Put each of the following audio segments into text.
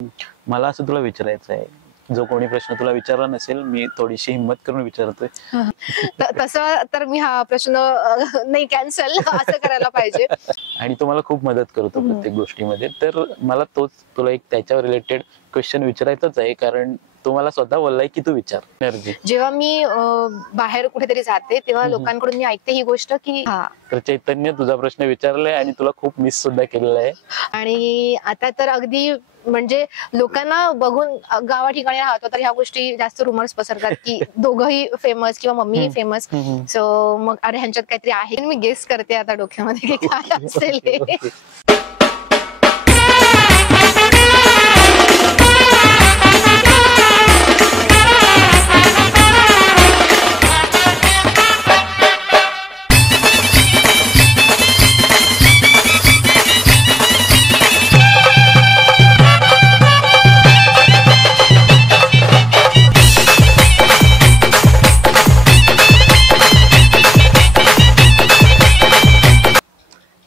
मला असं तुला विचारायचं आहे, जो कोणी प्रश्न तुला विचारला नसेल, मी थोडीशी हिंमत करून विचारतोय. तसं तर मी हा प्रश्न नाही कॅन्सल असं करायला पाहिजे. आणि तो मला खूप मदत करतो प्रत्येक गोष्टीमध्ये. तर मला तोच तुला एक त्याच्यावर रिलेटेड क्वेश्चन विचारायचाच आहे, कारण तो मला स्वतः बोललाय की तू विचार. एनर्जी जेव्हा मी बाहेर कुठेतरी जाते तेव्हा लोकांकडून मी ऐकते ही गोष्ट की तर चैतन्य तुझा प्रश्न विचारलाय आणि तुला खूप मिस सुद्धा केलेला आहे. आणि आता तर अगदी म्हणजे लोकांना बघून गावा ठिकाणी राहतो तर ह्या गोष्टी जास्त रुमर्स पसरतात की दोघंही फेमस किंवा मम्मीही फेमस. सो मग अरे ह्यांच्यात काहीतरी आहे. मी गेस करते आता डोक्यामध्ये की काय असेल हे.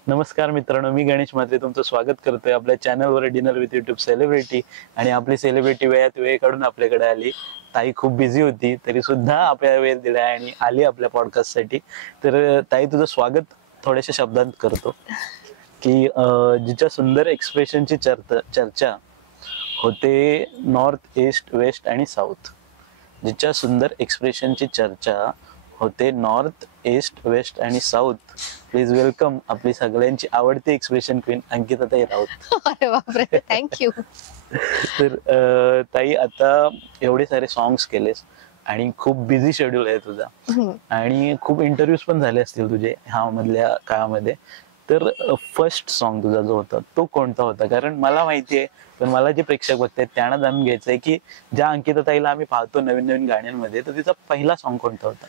नमस्कार मित्रांनो, मी गणेश म्हात्रे तुमचं स्वागत करतोय आपल्या चॅनलवर डिनर विथ युट्यूब सेलिब्रिटी. आणि आपली सेलिब्रिटी वेळात वेळ काढून आपल्याकडे आली. ताई खूप बिझी होती तरी सुद्धा आपल्याला वेळ दिला आणि आली आपल्या पॉडकास्ट साठी. तर ताई, तुझं स्वागत थोड्याशा शब्दांत करतो की जिच्या सुंदर एक्सप्रेशनची चर्चा होते नॉर्थ, ईस्ट, वेस्ट आणि साऊथ. जिच्या सुंदर एक्सप्रेशनची चर्चा होते नॉर्थ, ईस्ट, वेस्ट आणि साऊथ. प्लीज वेलकम आपली सगळ्यांची आवडती एक्सप्रेशन क्वीन अंकिताताई राऊत. अरे बापरे, थँक्यू. तर ताई, आता एवढे सारे सॉंग्स केलेस आणि खूप बिझी शेड्यूल आहे तुझा आणि खूप इंटरव्ह्यूज पण झाले असतील तुझे ह्या मधल्या काळामध्ये. तर फर्स्ट सॉन्ग तुझा जो होता तो कोणता होता? कारण मला माहिती आहे, पण मला जे प्रेक्षक बघतायत त्यांना जाणून घ्यायचंय की ज्या अंकिताताईला आम्ही पाहतो नवीन नवीन गाण्यांमध्ये, तर तिचा पहिला सॉन्ग कोणता होता?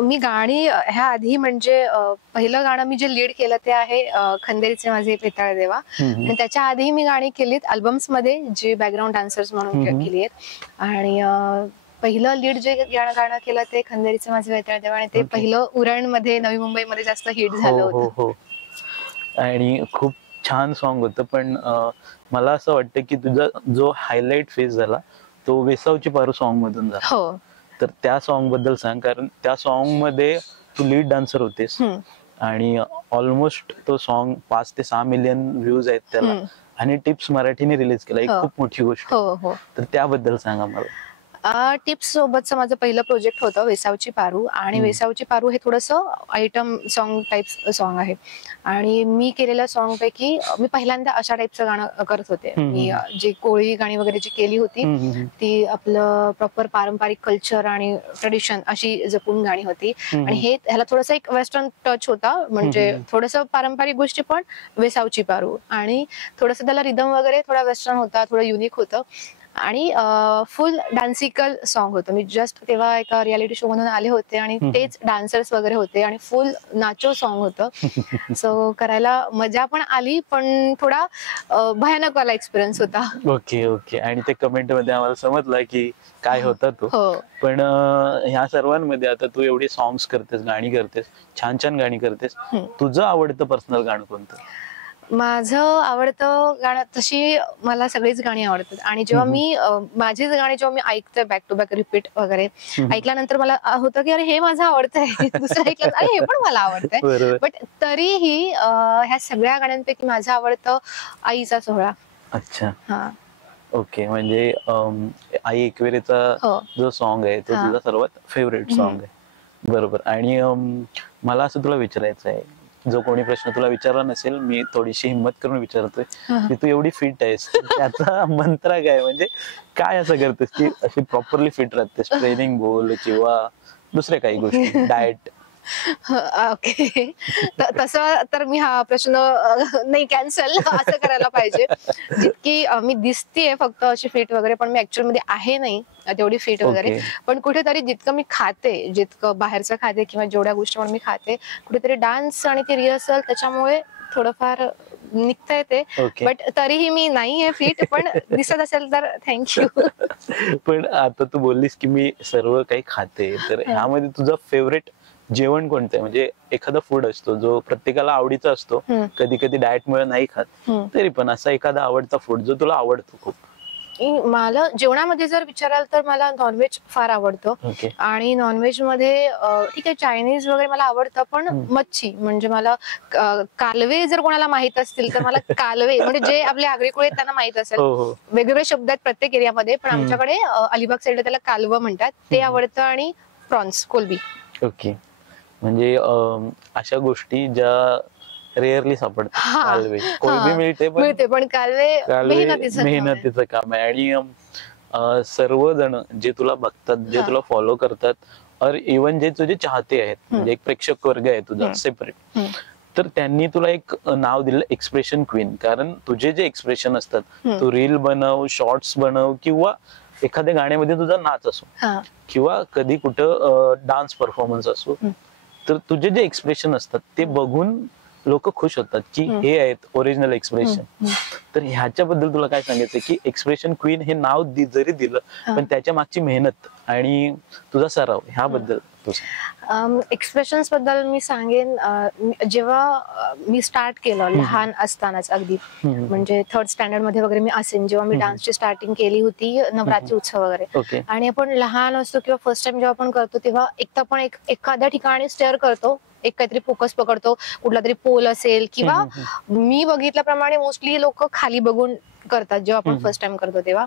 मी गाणी ह्या आधी म्हणजे पहिलं गाणं मी जे लीड केलं ते आहे खंदेरीचे माझे वेताळ देवा. आणि त्याच्या आधी मी गाणी केलीत अल्बम्स मध्ये जी बॅकग्राऊंड डान्सर्स म्हणून केली आहेत. आणि पहिलं लीड जे गाणं केलं ते खंदेरीचे माझे वेताळ देवा आणि ते पहिलं उरण मध्ये नवी मुंबईमध्ये जास्त हिट झालं होतं. आणि खूप छान सॉन्ग होतं. पण मला असं वाटतं की तुझा जो हायलाइट फेज झाला तो वेसावची पारू सॉन्ग मधून झाला. हो. तर त्या सॉन्ग बद्दल सांग, कारण त्या सॉन्ग मध्ये तू लीड डान्सर होतेस आणि ऑलमोस्ट तो सॉन्ग 5 ते 6 मिलियन व्ह्यूज आहेत त्याला. आणि टिप्स मराठीने रिलीज केला, एक खूप मोठी गोष्ट. तर त्याबद्दल सांगा मला. टिप्स सोबतचं माझं पहिलं प्रोजेक्ट होतं वेसावची पारू. आणि वेसावची पारू हे थोडंसं आयटम सॉन्ग टाईप सॉन्ग आहे. आणि मी केलेल्या सॉन्ग पैकी मी पहिल्यांदा अशा टाईपचं गाणं करत होते. मी जी कोळी गाणी वगैरे जी केली होती ती आपलं प्रॉपर पारंपरिक कल्चर आणि ट्रेडिशन अशी जपून गाणी होती. आणि हे ह्याला थोडंसं एक वेस्टर्न टच होता, म्हणजे थोडंसं पारंपरिक गोष्टी पण वेसावची पारू. आणि थोडंसं त्याला रिदम वगैरे थोडा वेस्टर्न होता, थोडं युनिक होतं. आणि फुल डान्सिकल सॉन्ग होतं. मी जस्ट तेव्हा एका रियालिटी शो मधून आले होते आणि तेच डान्सर्स वगैरे होते आणि फुल नाचो सॉन्ग होतं. सो करायला मजा पण आली, पण थोडा भयानक वाला एक्सपिरियन्स होता. Okay okay. आणि ते कमेंट मध्ये आम्हाला समजलं की काय होता तो. पण ह्या सर्वांमध्ये आता तू एवढी सॉंग्स करतेस, गाणी करतेस, छान छान गाणी करतेस, तुझं आवडतं पर्सनल गाणं कोणतं? माझं आवडतं गाणं, तशी मला सगळीच गाणी आवडतात. आणि जेव्हा मी माझीच गाणी जेव्हा मी ऐकते बॅक टू बॅक रिपीट वगैरे ऐकल्यानंतर मला होतं की अरे हे माझं आवडतंय, दुसरं ऐकलं अरे हे पण मला आवडतंय. बट तरीही ह्या सगळ्या गाण्यांपैकी माझं आवडतं आईचा सोहळा. अच्छा. हा. ओके. म्हणजे आई एकविरेचा जो सॉन्ग आहे तो तुझा सर्वात फेवरेट सॉन्ग आहे. बरोबर. आणि मला असं तुला विचारायचं आहे, जो कोणी प्रश्न तुला विचारला नसेल, मी थोडीशी हिंमत करून विचारतोय की तू एवढी फिट आहेस, त्याचा मंत्र काय? म्हणजे काय असं करतेस की अशी प्रॉपरली फिट राहतेस? ट्रेनिंग बोल किंवा दुसऱ्या काही गोष्टी, डाएट? ओके. तसं तर मी हा प्रश्न नाही कॅन्सल असं करायला पाहिजे. जितकी मी दिसतेय फक्त अशी फिट वगैरे, पण मी ऍक्च्युअल मध्ये आहे नाही तेवढी फिट वगैरे. पण कुठेतरी जितकं मी खाते, जितकं बाहेरचं खाते किंवा जेवढ्या गोष्टी मी खाते, कुठेतरी डान्स आणि ती रिहर्सल त्याच्यामुळे थोडंफार निघता येते. बट तरीही मी नाहीये फिट, पण दिसत असेल तर थँक्यू. पण आता तू बोललीस की मी सर्व काही खाते, तर ह्यामध्ये तुझा फेवरेट जेवण कोणतं आहे, म्हणजे एखादा फूड असतो जो प्रत्येकाला आवडीचा असतो, कधी कधी डाएट मुळे नाही खात, तरी पण असा एखादा आवडता फूड जो तुला आवडतो खूप? मला जेवणामध्ये जर विचाराल तर मला नॉनव्हेज फार आवडतं. ओके. आणि नॉनव्हेज मध्ये ठीक आहे, चायनीज वगैरे मला आवडतं, पण मच्छी म्हणजे मला कालवे जर कोणाला माहित असतील तर मला कालवे म्हणजे जे आपले आगरीकुळे आहेत त्यांना माहित असेल, हो हो. वेगवेगळे शब्द आहेत प्रत्येक एरियामध्ये, पण आमच्याकडे अलिबाग साईडला त्याला कालवं म्हणतात, ते आवडतं. आणि प्रॉन्स, कोलबी. ओके. म्हणजे अशा गोष्टी ज्या रेअरली सापडतात. कालवे, कोळंबी मिळते पण कालवे मेहनतीचं काम आहे. आणि सर्वजण जे तुला बघतात, जे तुला फॉलो करतात, और इवन जे तुझे चाहते आहेत, म्हणजे एक प्रेक्षक वर्ग आहे तुझा सेपरेट, तर त्यांनी तुला एक नाव दिलं एक्सप्रेशन क्वीन. कारण तुझे जे एक्सप्रेशन असतात, तू रील बनव, शॉर्ट्स बनव, किंवा एखाद्या गाण्यामध्ये तुझा नाच असो, किंवा कधी कुठं डान्स परफॉर्मन्स असो, तर तुझे जे एक्सप्रेशन असतात ते बघून लोक खुश होतात की हे आहेत ओरिजिनल एक्सप्रेशन. तर ह्याच्याबद्दल तुला काय सांगायचं की एक्सप्रेशन क्वीन हे नाव जरी दिलं, पण त्याच्या मागची मेहनत आणि तुझा सराव ह्याबद्दल एक्सप्रेशन्स बद्दल मी सांगेन, जेव्हा मी स्टार्ट केलं लहान असतानाच, अगदी म्हणजे 3rd स्टँडर्ड मध्ये वगैरे मी असेन, जेव्हा मी डान्सची स्टार्टिंग केली होती, नवरात्री उत्सव वगैरे. आणि आपण लहान असतो किंवा फर्स्ट टाइम जेव्हा आपण करतो तेव्हा एकदा आपण एखाद्या ठिकाणी स्टेअर करतो, एक काहीतरी फोकस पकडतो, कुठला तरी पोल असेल, किंवा मी बघितल्याप्रमाणे मोस्टली लोक खाली बघून करतात जेव्हा आपण फर्स्ट टाइम करतो तेव्हा.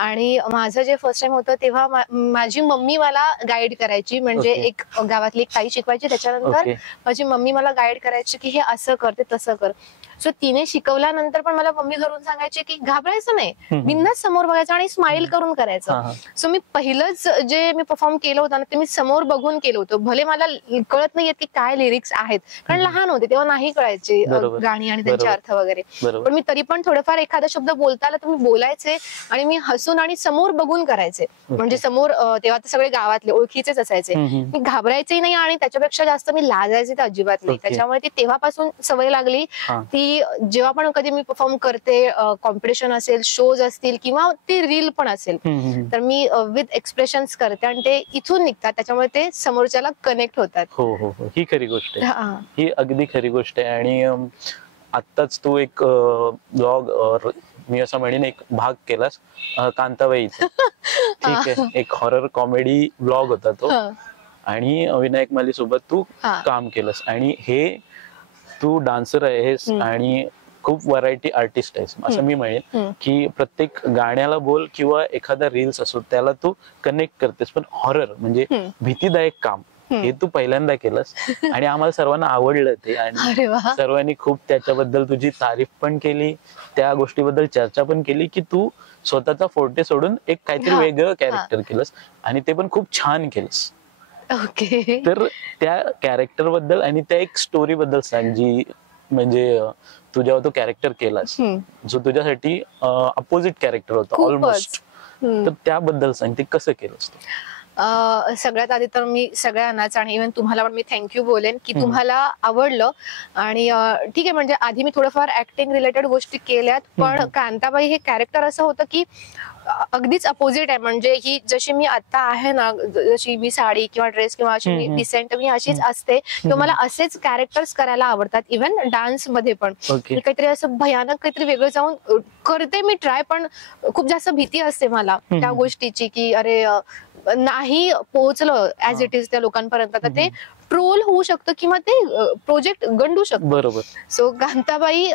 आणि माझं जे फर्स्ट टाइम होतं तेव्हा माझी मम्मी मला गाईड करायची, म्हणजे एक गावातली एक ताई शिकवायची, त्याच्यानंतर माझी मम्मी मला गाईड करायची की हे असं कर, ते तसं कर. सो तिने शिकवल्यानंतर पण मला मम्मी घरून सांगायची की घाबरायचं नाही, बिनधास्त समोर बघायचं आणि स्माइल करून करायचं. सो मी पहिलंच जे मी परफॉर्म केलं होतं ना, ते मी समोर बघून केलं होतं. भले मला कळत नाहीये की काय लिरिक्स आहेत, कारण लहान होते तेव्हा नाही कळायचे गाणी आणि त्यांचे अर्थ वगैरे, पण मी तरी पण थोडंफार एखादा शब्द बोलता आला तर मी बोलायचे आणि मी हसून आणि समोर बघून करायचे. म्हणजे समोर तेव्हा तर सगळे गावातले ओळखीचेच असायचे, मी घाबरायचेही नाही आणि त्याच्यापेक्षा जास्त मी लाजायचे तर अजिबात नाही. त्याच्यामुळे ती तेव्हापासून सवय लागली. ती जेव्हा पण कधी मी परफॉर्म करते, कॉम्पिटिशन असेल, शोज असतील, किंवा ती रील पण असेल, तर मी विथ एक्सप्रेशन्स करते आणि ते इथून निघतात, त्याच्यामुळे ते समोरच्याला कनेक्ट होतात. हो हो हो, ही खरी गोष्ट आहे, ही अगदी खरी गोष्ट आहे. आणि आत्ताच तू एक ब्लॉग, मी असं म्हणेन एक भाग केलास कांताबाईचा, ठीक आहे, एक हॉरर कॉमेडी ब्लॉग होता तो, आणि विनायक माली सोबत तू काम केलंस. आणि हे तू डान्सर आहेस आणि खूप व्हरायटी आर्टिस्ट आहेस, असं मी म्हणेन की प्रत्येक गाण्याला बोल किंवा एखादा रील्स असो त्याला तू कनेक्ट करतेस, पण हॉरर म्हणजे भीतीदायक काम हे तू पहिल्यांदा केलंस आणि आम्हाला सर्वांना आवडलं ते. आणि सर्वांनी खूप त्याच्याबद्दल तुझी तारीफ पण केली, त्या गोष्टीबद्दल चर्चा पण केली की तू स्वतःचा फोर्टे सोडून एक काहीतरी वेगळं कॅरेक्टर केलंस आणि ते पण खूप छान केलंस. ओके. तर त्या कॅरेक्टर बद्दल आणि त्या एक स्टोरी बद्दल सांग, जी म्हणजे तू जेव्हा तो कॅरेक्टर केलास, जो तुझ्यासाठी अपोजिट कॅरेक्टर होता ऑलमोस्ट, तर त्याबद्दल सांग, ते कसं केलंस तू? सगळ्यात आधी तर मी सगळ्यांनाच आणि इव्हन तुम्हाला पण मी थँक्यू बोलेन की तुम्हाला आवडलं. आणि ठीक आहे, म्हणजे आधी मी थोडंफार ऍक्टिंग रिलेटेड गोष्टी केल्यात, पण कांताबाई हे कॅरेक्टर असं होतं की अगदीच अपोजिट आहे. म्हणजे ही जशी मी आता आहे ना, जशी मी साडी किंवा ड्रेस किंवा अशी मी डिसेंट मी अशीच असते, किंवा मला असेच कॅरेक्टर्स करायला आवडतात. इव्हन डान्स मध्ये पण काहीतरी असं भयानक काहीतरी वेगळं जाऊन करते मी ट्राय, पण खूप जास्त भीती असते मला त्या गोष्टीची की अरे नाही पोहोचलं ऍज इट इज त्या लोकांपर्यंत तर ते ट्रोल होऊ शकतं किंवा ते प्रोजेक्ट गंडू शकतं. बरोबर. सो कांताबाई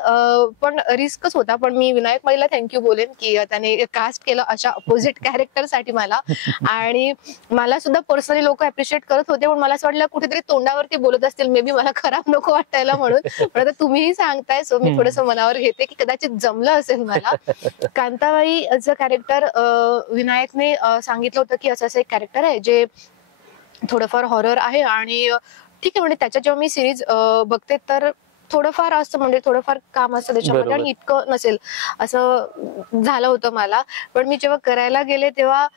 पण रिस्कच होता, पण मी विनायक माईला थँक्यू बोलेन की त्याने कास्ट केलं अशा अपोजिट कॅरेक्टर साठी मला. आणि मला सुद्धा पर्सनली लोक अप्रिशिएट करत होते, पण मला असं वाटलं कुठेतरी तोंडावरती बोलत असतील, मे बी मला खराब नको वाटायला म्हणून. पण आता तुम्हीही सांगताय सो मी थोडस मनावर घेते की कदाचित जमलं असेल मला. कांताबाईचं कॅरेक्टर विनायकने सांगितलं होतं की असं एक कॅरेक्टर आहे जे थोडंफार हॉरर आहे आणि ठीक आहे, म्हणजे त्याच्या जेव्हा मी सिरीज बघते तर थोडंफार असतं, म्हणजे थोडंफार काम असतं त्याच्यामध्ये आणि इतकं नसेल असं झालं होतं मला. पण मी जेव्हा करायला गेले तेव्हा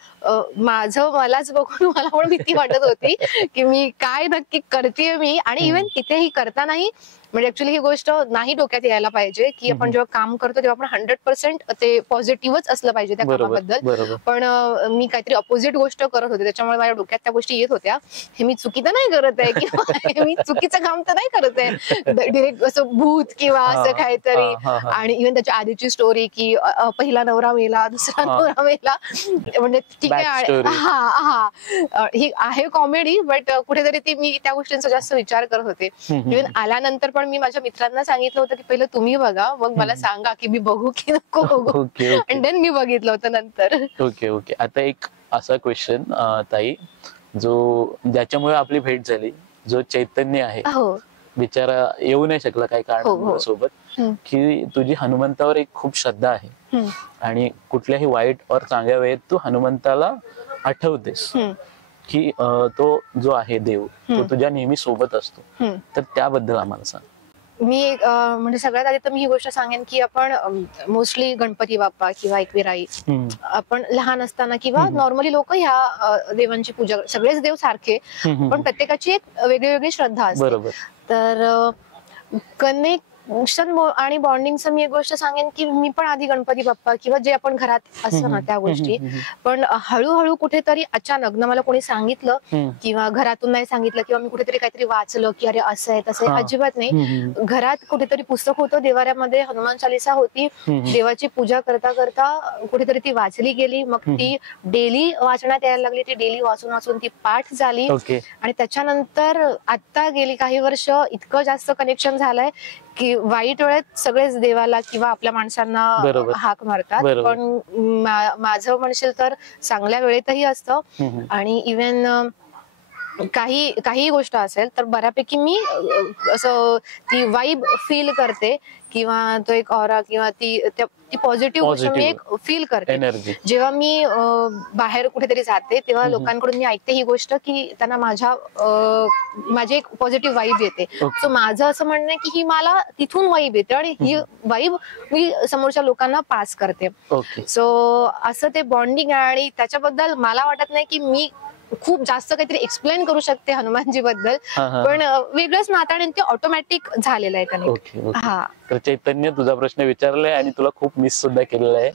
मलाच बघून मला पण भीती वाटत होती की मी काय नक्की करतेय मी. आणि इव्हन तिथेही करतानाही म्हणजे ऍक्च्युली ही गोष्ट नाही डोक्यात यायला पाहिजे की आपण जेव्हा काम करतो तेव्हा आपण 100% ते पॉझिटिव्हच असलं पाहिजे त्या कामाबद्दल. पण मी काहीतरी अपोजिट गोष्ट करत होते, त्याच्यामुळे माझ्या डोक्यात त्या गोष्टी येत होत्या, हे मी चुकी तर नाही करत आहे किंवा मी चुकीचं काम तर नाही करत आहे, डिरेक्ट असं भूत किंवा असं काहीतरी. आणि इव्हन त्याच्या आधीची स्टोरी की पहिला नवरा मेला, दुसरा नवरा मेला, म्हणजे ठीक आहे, ही आहे कॉमेडी, बट कुठेतरी ती मी त्या गोष्टींचा जास्त विचार करत होते. इव्हन आल्यानंतर पण मी माझ्या मित्रांना सांगितलं होतं की पहिलं तुम्ही बघा, मग मला सांगा की मी बघू की नको बघू, आणि देन मी बघितलं होतं नंतर. Okay okay. आता एक असा क्वेश्चन ताई, जो ज्याच्यामुळे आपली भेट झाली, जो चैतन्य आहे, बिचारा येऊ नाही शकला काही कारणासोबत, की तुझी हनुमंतावर एक खूप श्रद्धा आहे आणि कुठल्याही वाईट और चांगल्या वेळेत तू हनुमंताला आठवतेस की तो जो आहे देव तो तुझ्या नेहमी सोबत असतो, तर त्याबद्दल आम्हाला सांग. मी म्हणजे सगळ्यात आधी तर मी ही गोष्ट सांगेन की आपण मोस्टली गणपती बाप्पा किंवा एकविराई आपण लहान असताना किंवा नॉर्मली लोक ह्या देवांची पूजा, सगळेच देव सारखे, पण प्रत्येकाची एक वेगळी वेगळी श्रद्धा असते. तर कनेक्शन आणि बॉन्डिंगचं मी एक गोष्ट सांगेन की मी पण आधी गणपती बाप्पा किंवा जे आपण घरात असतो ना त्या गोष्टी, पण हळूहळू कुठेतरी अचानक ना मला कोणी सांगितलं किंवा घरातून नाही सांगितलं किंवा मी कुठेतरी काहीतरी वाचलं की अरे असं आहे तसं आहे, अजिबात नाही. घरात कुठेतरी पुस्तक होतं, देवाऱ्यामध्ये हनुमान चालीसा होती, देवाची पूजा करता करता कुठेतरी ती वाचली गेली, मग ती डेली वाचण्यात यायला लागली, ती डेली वाचून वाचून ती पाठ झाली. आणि त्याच्यानंतर आता गेली काही वर्ष इतकं जास्त कनेक्शन झालंय की वाईट वेळेत सगळेच देवाला किंवा आपल्या माणसांना हाक मारतात, पण माझं म्हणशील तर चांगल्या वेळेतही असतं. आणि इव्हन काही गोष्ट असेल तर बऱ्यापैकी मी असं ती वाईब फील करते किंवा तो एक ऑरा किंवा ती पॉझिटिव्ह गोष्ट मी एक फील करते. जेव्हा मी बाहेर कुठेतरी जाते तेव्हा लोकांकडून मी ऐकते ही गोष्ट की त्यांना माझी एक पॉझिटिव्ह वाईब येते. सो माझं असं म्हणणं आहे की ही मला तिथून वाईब येते आणि ही वाईब मी समोरच्या लोकांना पास करते. सो असं ते बॉन्डिंग आहे आणि त्याच्याबद्दल मला वाटत नाही की मी खूप जास्त काहीतरी एक्सप्लेन करू शकते हनुमानजी बद्दल, पण वेगळंच नातं आणि ते ऑटोमॅटिक झालेलं आहे कनेक्ट. हा, तर चैतन्य तुझा प्रश्न विचारलाय आणि तुला खूप मिस सुद्धा केलेला आहे.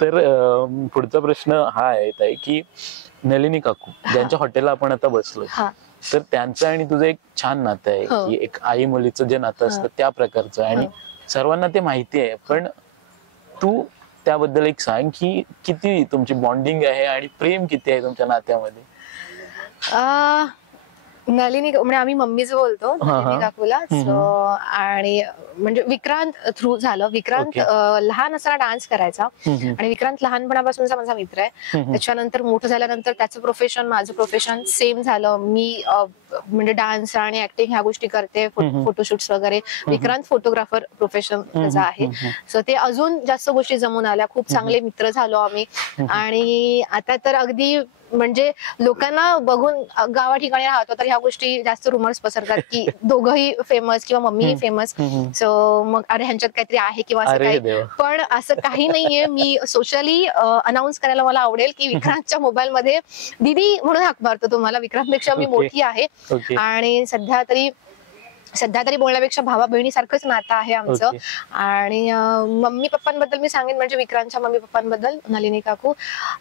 तर पुढचा प्रश्न हा आहे की नलिनी काकू ज्यांच्या हॉटेलला आपण आता बसलो, तर त्यांचं आणि तुझं एक छान नातं आहे की एक आई मुलीचं जे नातं असतं त्या प्रकारचं, आणि सर्वांना ते माहिती आहे, पण तू त्याबद्दल एक सांग की किती तुमची बॉन्डिंग आहे आणि प्रेम किती आहे तुमच्या नात्यामध्ये. नलिनी म्हणजे आम्ही मम्मीच बोलतो नलिनी काकूला. आणि म्हणजे विक्रांत थ्रू झालं. विक्रांत लहान असताना डान्स करायचा आणि विक्रांत लहानपणापासूनचा माझा मित्र आहे. त्याच्यानंतर मोठं झाल्यानंतर त्याचं प्रोफेशन माझं प्रोफेशन सेम झालं. मी म्हणजे डान्स आणि ऍक्टिंग ह्या गोष्टी करते, फोटोशूट्स वगैरे. विक्रांत फोटोग्राफर प्रोफेशन त्याचं आहे. सो ते अजून जास्त गोष्टी जमून आल्या, खूप चांगले मित्र झालो आम्ही. आणि आता तर अगदी म्हणजे लोकांना बघून गावा ठिकाणी राहतो तर ह्या गोष्टी जास्त रुमर्स पसरतात की दोघंही फेमस किंवा मम्मीही फेमस. सो मग अरे ह्यांच्यात काहीतरी आहे किंवा असं काही, पण असं काही नाहीये. मी सोशली अनाऊन्स करायला मला आवडेल की विक्रांतच्या मोबाईल मध्ये दीदी म्हणून हाक मारतो तुम्हाला. विक्रांतपेक्षा मी मोठी आहे आणि सध्या तरी बोलण्यापेक्षा भावा बहिणीसारखंच नातं आहे आमचं. आणि मम्मी पप्पांबद्दल मी सांगेन, म्हणजे विक्रांतच्या मम्मी पप्पांबद्दल नलिनी काकू,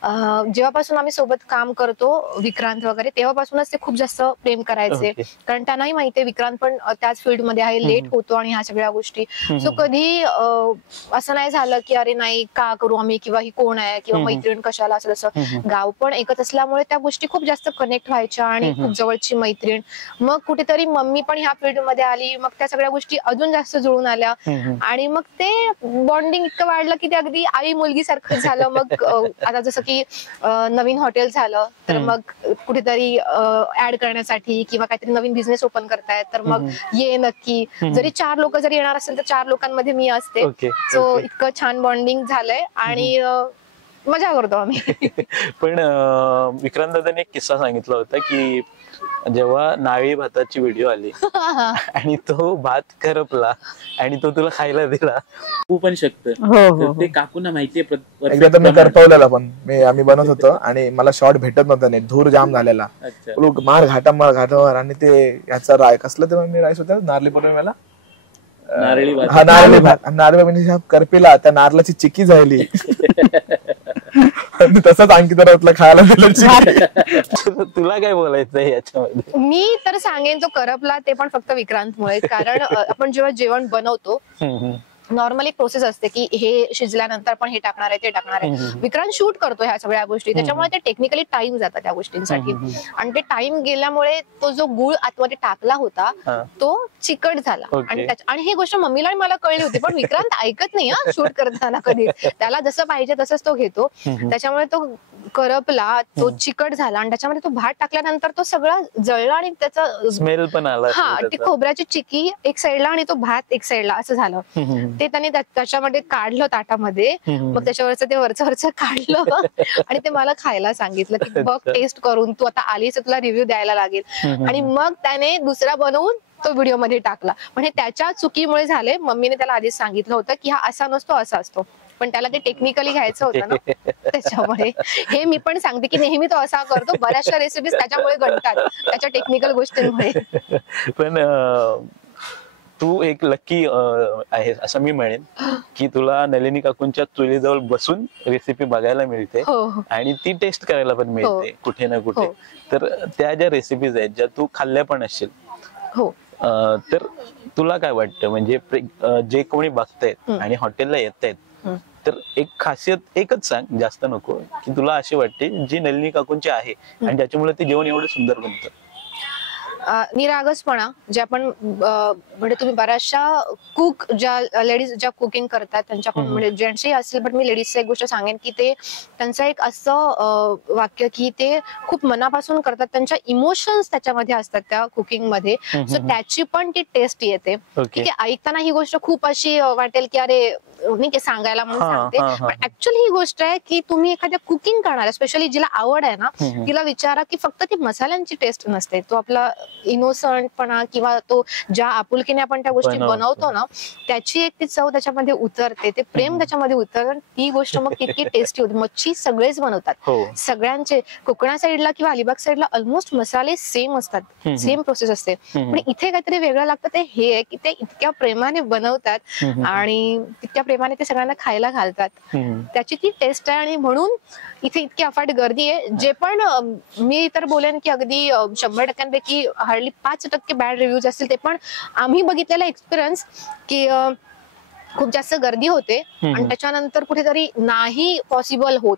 जेव्हापासून आम्ही सोबत काम करतो विक्रांत वगैरे तेव्हापासूनच ते खूप जास्त प्रेम करायचे, कारण त्यांनाही माहितीये विक्रांत पण त्याच फील्डमध्ये आहे, लेट होतो आणि ह्या सगळ्या गोष्टी. सो कधी असं नाही झालं की अरे नाही का करू आम्ही किंवा ही कोण आहे किंवा मैत्रीण कशाला, असं तसं. गाव पण एकच असल्यामुळे त्या गोष्टी खूप जास्त कनेक्ट व्हायच्या आणि खूप जवळची मैत्रीण. मग कुठेतरी मम्मी पण ह्या फील्डमध्ये आली, मग त्या सगळ्या गोष्टी अजून जास्त जुळून आल्या आणि मग ते बॉन्डिंग इतकं वाढलं की ते अगदी आई मुलगी सारखं झालं. मग आता जसं की नवीन हॉटेल झालं तर मग कुठेतरी ऍड करण्यासाठी किंवा काहीतरी नवीन बिझनेस ओपन करतायत तर मग ये नक्की. जरी 4 लोक जरी येणार असेल तर 4 लोकांमध्ये मी असते. सो इतकं छान बॉन्डिंग झालंय आणि मजा करतो आम्ही. पण विक्रांत दादाने एक किस्सा सांगितला होता की जेव्हा नारळी भाताची व्हिडिओ आली आणि तो भात करपला आणि तो तुला खायला दिला, तू पण शकतं. हो ते काकूंना माहितीये एकदा तर मी करपवलेला, पण आम्ही बनवत होतो आणि मला शॉट भेटत नव्हता, नाही धूर जाम झालेला. लोक मार घाटावर आणि ते याचा कसलं ते मी राईस होता नारळी पौर्णिमेला, नारळी नारळी भात, नारळी म्हणजे करपेला त्या नारळाची चिक्की झाली तसंच अंकिता खायला दिलं. तुला काय बोलायचं याच्यामध्ये? मी तर सांगेन तो करपला ते पण फक्त विक्रांतमुळे. कारण आपण जेव्हा जेवण बनवतो नॉर्मल एक प्रोसेस असते की हे शिजल्यानंतर पण हे टाकणार आहे ते टाकणार आहे. विक्रांत शूट करतो ह्या सगळ्या गोष्टी, त्याच्यामुळे ते टेक्निकली टाइम जातात त्या गोष्टींसाठी. आणि ते टाइम गेल्यामुळे तो जो गुळ आतमध्ये टाकला होता तो चिकट झाला. आणि ही गोष्ट मम्मीला आणि मला कळली होती, पण विक्रांत ऐकत नाही हा शूट करताना कधी. त्याला जसं पाहिजे तसंच तो घेतो, त्याच्यामुळे तो करपला, तो चिकट झाला आणि त्याच्यामध्ये तो भात टाकल्यानंतर तो सगळा जळला आणि त्याचा स्मेल पण आला. हा, ती खोबऱ्याची चिक्की एक साईडला आणि तो भात एक साईडला असं झालं. ते त्याने त्याच्यामध्ये काढलं ताटामध्ये, मग त्याच्यावरचं ते वरचं काढलं आणि ते मला खायला सांगितलं की बघ टेस्ट करून, तू आता आलीस तुला रिव्ह्यू द्यायला लागेल. आणि मग त्याने दुसरा बनवून तो व्हिडिओ मध्ये टाकला. पण हे त्याच्या चुकीमुळे झाले. मम्मीने त्याला आधीच सांगितलं होतं की हा असा नसतो असा असतो, पण त्याला ते टेक्निकली घ्यायचं होतं ना, त्याच्यामुळे. हे मी पण सांगते की नेहमी तो असा करतो. बऱ्याचशा रेसिपीज त्याच्यामुळे घडतात, त्याच्या टेक्निकल गोष्टींमुळे. पण तू एक लकी आहे असं मी म्हणेन की तुला नलिनी काकूंच्या चुलीजवळ बसून रेसिपी बघायला मिळते आणि ती टेस्ट करायला पण मिळते कुठे ना कुठे. तर त्या ज्या रेसिपीज आहेत ज्या तू खाल्ल्या पण असशील, तर तुला काय वाटतं, म्हणजे जे कोणी बघतायत आणि हॉटेलला येत आहेत, तर एक खासियत एकच सांग, जास्त नको, की तुला अशी वाटते जी नलिनी काकूंची आहे आणि ज्याच्यामुळे ते जेवण एवढं सुंदर बनतं? निरागसपणा, जे आपण म्हणजे तुम्ही बऱ्याचशा कुक ज्या लेडीज ज्या कुकिंग करतात त्यांच्याकडून, म्हणजे जेंट्सही असेल, पण मी लेडीजचं एक गोष्ट सांगेन की ते त्यांचं एक असं वाक्य की ते खूप मनापासून करतात, त्यांच्या इमोशन्स त्याच्यामध्ये असतात त्या कुकिंग मध्ये. सो त्याची पण ती टेस्ट येते. ठीक आहे, ऐकताना ही गोष्ट खूप अशी वाटेल की अरे नाही की सांगायला म्हणून सांगते, पण ऍक्च्युअली ही गोष्ट आहे की तुम्ही एखाद्या कुकिंग करणार, स्पेशली जिला आवड आहे ना, तिला विचारा की फक्त ती मसाल्यांची टेस्ट नसते, तो आपला इनोसंटपणा किंवा तो ज्या आपुलकीने आपण त्या गोष्टी बनवतो ना, त्याची एक ती चव त्याच्यामध्ये उतरते, ते प्रेम त्याच्यामध्ये उतरतं, ती गोष्ट मग तितकी टेस्टी होती. मच्छी सगळेच बनवतात, सगळ्यांचे. कोकणा साईडला किंवा अलिबाग साईडला ऑलमोस्ट मसाले सेम असतात, सेम प्रोसेस असते. पण इथे काहीतरी वेगळं लागतं, ते हे आहे की ते इतक्या प्रेमाने बनवतात आणि तितक्या प्रेमाने ते सगळ्यांना खायला घालतात, त्याची ती टेस्ट आहे. आणि म्हणून इथे इतकी अफाट गर्दी आहे. जे पण मी तर बोलेन की अगदी 100%पैकी हार्डली 5% बॅड रिव्ह्यूज असतील, ते पण आम्ही बघितलेला एक्सपिरियन्स की खूप जास्त गर्दी होते आणि त्याच्यानंतर कुठेतरी नाही पॉसिबल होत,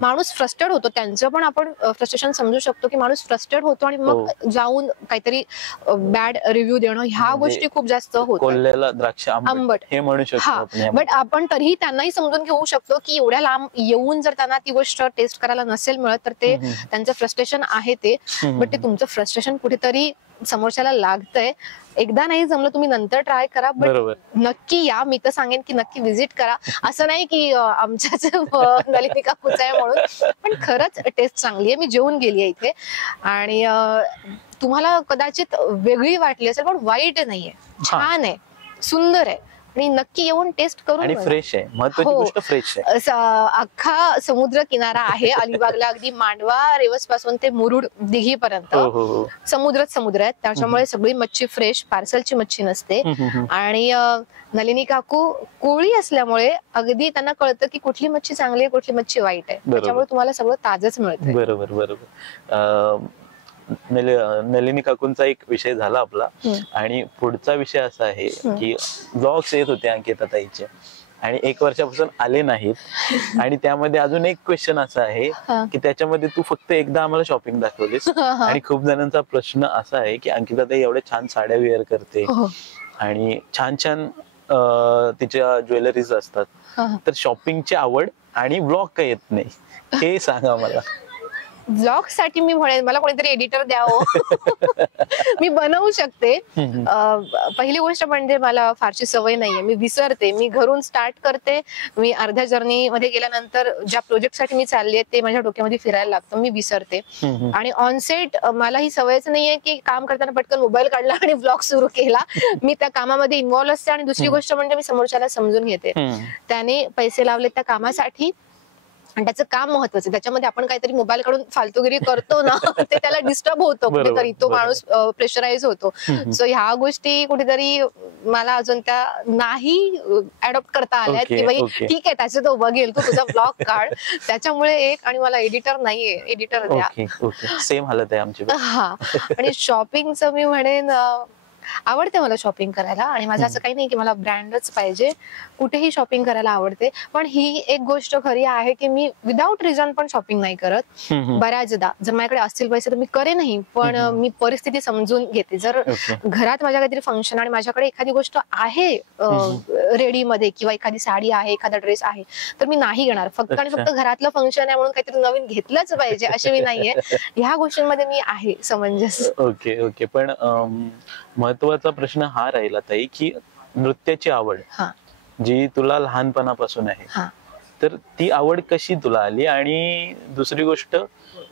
माणूस फ्रस्ट्रेट होतो. त्यांचं पण आपण फ्रस्ट्रेशन समजू शकतो की माणूस फ्रस्ट्रेट होतो आणि मग जाऊन काहीतरी बॅड रिव्ह्यू देणं, ह्या गोष्टी खूप जास्त होतात. द्राक्ष आंबट हे म्हणू शकतो. बट आपण तरीही त्यांनाही समजून घेऊ शकतो की एवढ्या लांब येऊन जर त्यांना ती गोष्ट टेस्ट करायला नसेल मिळत, तर ते त्यांचं फ्रस्ट्रेशन आहे ते. बट ते तुमचं फ्रस्ट्रेशन कुठेतरी समोरच्याला लागतंय. एकदा नाही जमलं तुम्ही नंतर ट्राय करा, बट नक्की या. मी तर सांगेन की नक्की व्हिजिट करा. असं नाही की आमच्याच नलिनी काकूच आहे म्हणून, पण खरंच टेस्ट चांगली आहे. मी जेवून गेली आहे इथे आणि तुम्हाला कदाचित वेगळी वाटली असेल, पण वाईट नाहीये, छान आहे, सुंदर आहे. आणि नक्की येऊन टेस्ट करून. आणि फ्रेश आहे, महत्त्वाची गोष्ट फ्रेश आहे. अख्खा समुद्र किनारा आहे अलिबागला, अगदी मांडवा रेवस पासून ते मुरुड दिघीपर्यंत समुद्रच समुद्र आहे. त्याच्यामुळे सगळी मच्छी फ्रेश, पार्सलची मच्छी नसते. आणि नलिनी काकू कोळी असल्यामुळे अगदी त्यांना कळतं की कुठली मच्छी चांगली आहे, कुठली मच्छी वाईट आहे. त्याच्यामुळे तुम्हाला सगळं ताजंच मिळतं. बरोबर बरोबर. नलिनी काकूंचा एक विषय झाला आपला, आणि पुढचा विषय असा आहे की ब्लॉग्स येत होते अंकिता ताईचे आणि 1 वर्षापासून आले नाहीत. आणि त्यामध्ये अजून एक क्वेश्चन असा आहे की त्याच्यामध्ये तू फक्त एकदा आम्हाला शॉपिंग दाखवलीस, आणि खूप जणांचा प्रश्न असा आहे की अंकिता ताई एवढ्या छान साड्या वेअर करते आणि छान छान तिच्या ज्वेलरीज असतात, तर शॉपिंगची आवड आणि ब्लॉग का येत नाही, हे सांगा मला. व्लॉग साठी मी म्हणेन मला कोणीतरी एडिटर द्यावं. मी बनवू शकते. पहिली गोष्ट म्हणजे मला फारशी सवय नाहीये, मी विसरते. मी घरून स्टार्ट करते, मी अर्ध्या जर्नी मध्ये गेल्यानंतर ज्या प्रोजेक्ट साठी मी चालली आहे ते माझ्या डोक्यामध्ये फिरायला लागतं, मी विसरते. आणि ऑनसेट मला ही सवयच नाहीये की काम करताना पटकन मोबाईल काढला आणि व्लॉग सुरू केला. मी त्या कामामध्ये इन्व्हॉल्व असते. आणि दुसरी गोष्ट म्हणजे मी समोरच्याला समजून घेते. त्याने पैसे लावले त्या कामासाठी आणि त्याचं काम महत्वाचं, त्याच्यामध्ये आपण काहीतरी मोबाईल काढून फालतूगिरी करतो ना, ते त्याला डिस्टर्ब होतं कुठेतरी, तो माणूस प्रेशराईज होतो. सो ह्या गोष्टी कुठेतरी मला अजून त्या नाही अडॉप्ट करता आल्यात की बाई ठीक आहे त्याचे तो बघेल, तू तुझा ब्लॉग काढ. त्याच्यामुळे एक, आणि मला एडिटर नाहीये, एडिटर द्या. सेम हालत आहे आमची. हा. आणि शॉपिंगचं मी म्हणेन आवडते मला शॉपिंग करायला. आणि माझं असं काही नाही की मला ब्रँडच पाहिजे, कुठेही शॉपिंग करायला आवडते. पण ही एक गोष्ट खरी आहे की मी विदाऊट रिझन पण शॉपिंग नाही करत. बऱ्याचदा जर माझ्याकडे असतील पैसे तर मी करेनही, पण मी परिस्थिती समजून घेते. जर घरात माझ्या काहीतरी फंक्शन आणि माझ्याकडे एखादी गोष्ट आहे रेडीमध्ये, किंवा एखादी साडी आहे, एखादा ड्रेस आहे, तर मी नाही घेणार. फक्त आणि फक्त घरातलं फंक्शन आहे म्हणून काहीतरी नवीन घेतलंच पाहिजे अशी मी नाहीये. ह्या गोष्टींमध्ये मी आहे समंजस. Okay okay. पण महत्वाचा प्रश्न हा राहिला ताई की नृत्याची आवड जी तुला लहानपणापासून आहे, तर ती आवड कशी तुला आली? आणि दुसरी गोष्ट,